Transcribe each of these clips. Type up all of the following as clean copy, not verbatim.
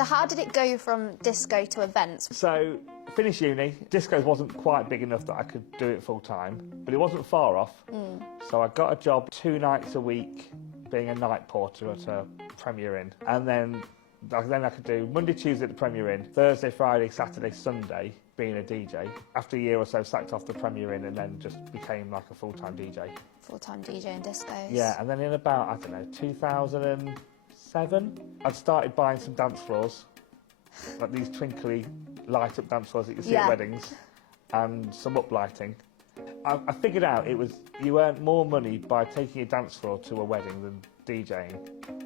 So how did it go from disco to events? So, finished uni, disco wasn't quite big enough that I could do it full time, but it wasn't far off. So I got a job 2 nights a week being a night porter at a Premier Inn. And then I could do Monday, Tuesday at the Premier Inn, Thursday, Friday, Saturday, Sunday being a DJ. After a year or so, sacked off the Premier Inn and then just became like a full-time DJ. Full-time DJ in discos? Yeah, and then in about, I don't know, 2007, I'd started buying some dance floors, like these twinkly light-up dance floors that you see at weddings, and some uplighting. I figured out you earned more money by taking a dance floor to a wedding than DJing.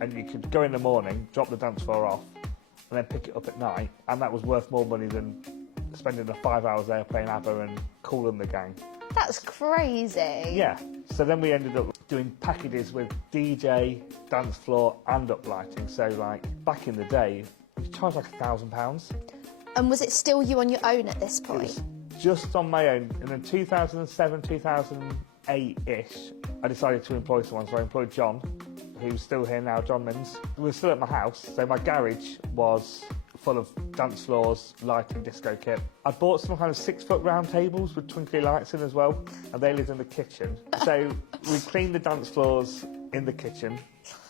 And you could go in the morning, drop the dance floor off, and then pick it up at night, and that was worth more money than spending the 5 hours there playing ABBA and Kool and the Gang. That's crazy. Yeah. So then we ended up doing packages with DJ, dance floor, and uplighting. So like back in the day, you charged like £1,000. And was it still you on your own at this point? It was just on my own. And in 2007, 2008-ish, I decided to employ someone. So I employed John, who's still here now, John Mins. We were still at my house, so my garage was full of dance floors, lighting, disco kit. I bought some kind of 6-foot round tables with twinkly lights in as well, and they lived in the kitchen. So we cleaned the dance floors in the kitchen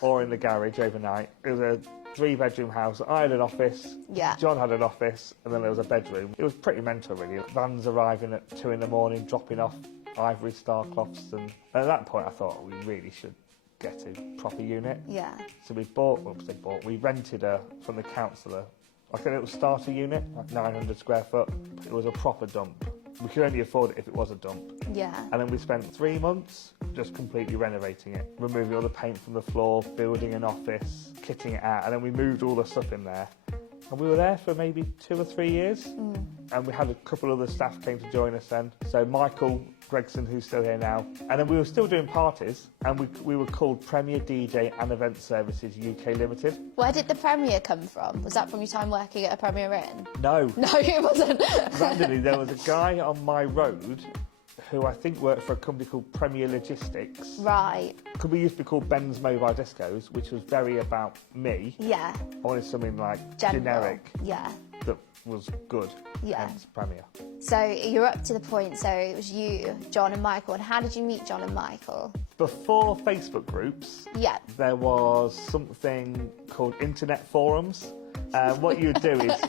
or in the garage overnight. It was a 3-bedroom house. I had an office, John had an office, and then there was a bedroom. It was pretty mental, really. Vans arriving at 2 in the morning, dropping off ivory star cloths, and at that point I thought we really should get a proper unit. Yeah. So we rented from the councillor, like a little starter unit, like 900 square foot. It was a proper dump. We could only afford it if it was a dump. Yeah. And then we spent 3 months just completely renovating it, removing all the paint from the floor, building an office, kitting it out, and then we moved all the stuff in there. And we were there for maybe 2 or 3 years. And we had a couple other staff came to join us then. So Michael Gregson, who's still here now. And then we were still doing parties, and we were called Premier DJ and Event Services UK Limited. Where did the Premier come from? Was that from your time working at a Premier Inn? No. No, it wasn't. Randomly, there was a guy on my road who I think worked for a company called Premier Logistics. Right. Could we used to be called Ben's Mobile Discos, which was very about me. Yeah. I wanted something like General. generic. Yeah. That was good. Yeah. Hence Premier. So you're up to the point, so it was you, John and Michael, and how did you meet John and Michael? Before Facebook groups, there was something called internet forums. What you would do is,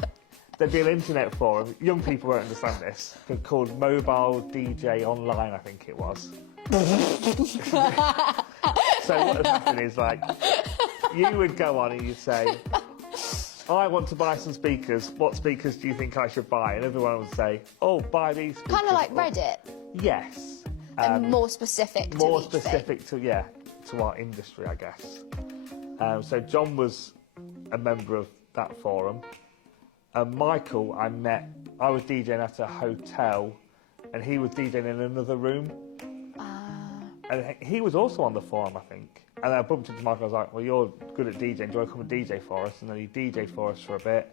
there'd be an internet forum, young people won't understand this, called Mobile DJ Online, I think it was. So what would happen is, like, you would go on and you'd say, I want to buy some speakers. What speakers do you think I should buy? And everyone would say, oh, buy these speakers. Kind of like Reddit? Yes. And more specific to more specific to our industry, I guess. So John was a member of that forum. And Michael, I was DJing at a hotel, and he was DJing in another room. And he was also on the forum, I think. And I bumped into Michael, I was like, well, you're good at DJing, do you want to come and DJ for us? And then he DJed for us for a bit.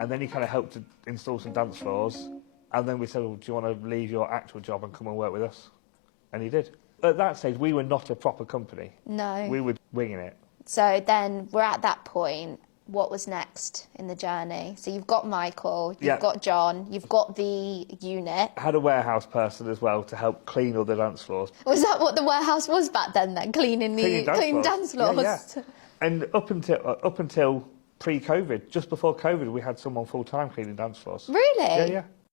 And then he kind of helped to install some dance floors. And then we said, well, do you want to leave your actual job and come and work with us? And he did. At that stage, we were not a proper company. No. We were winging it. So then we're at that point. What was next in the journey? So you've got Michael, you've got John, you've got the unit. I had a warehouse person as well to help clean all the dance floors. Was that what the warehouse was back then cleaning dance floors? Yeah. And up until pre-COVID, just before COVID, we had someone full-time cleaning dance floors. Really? Yeah.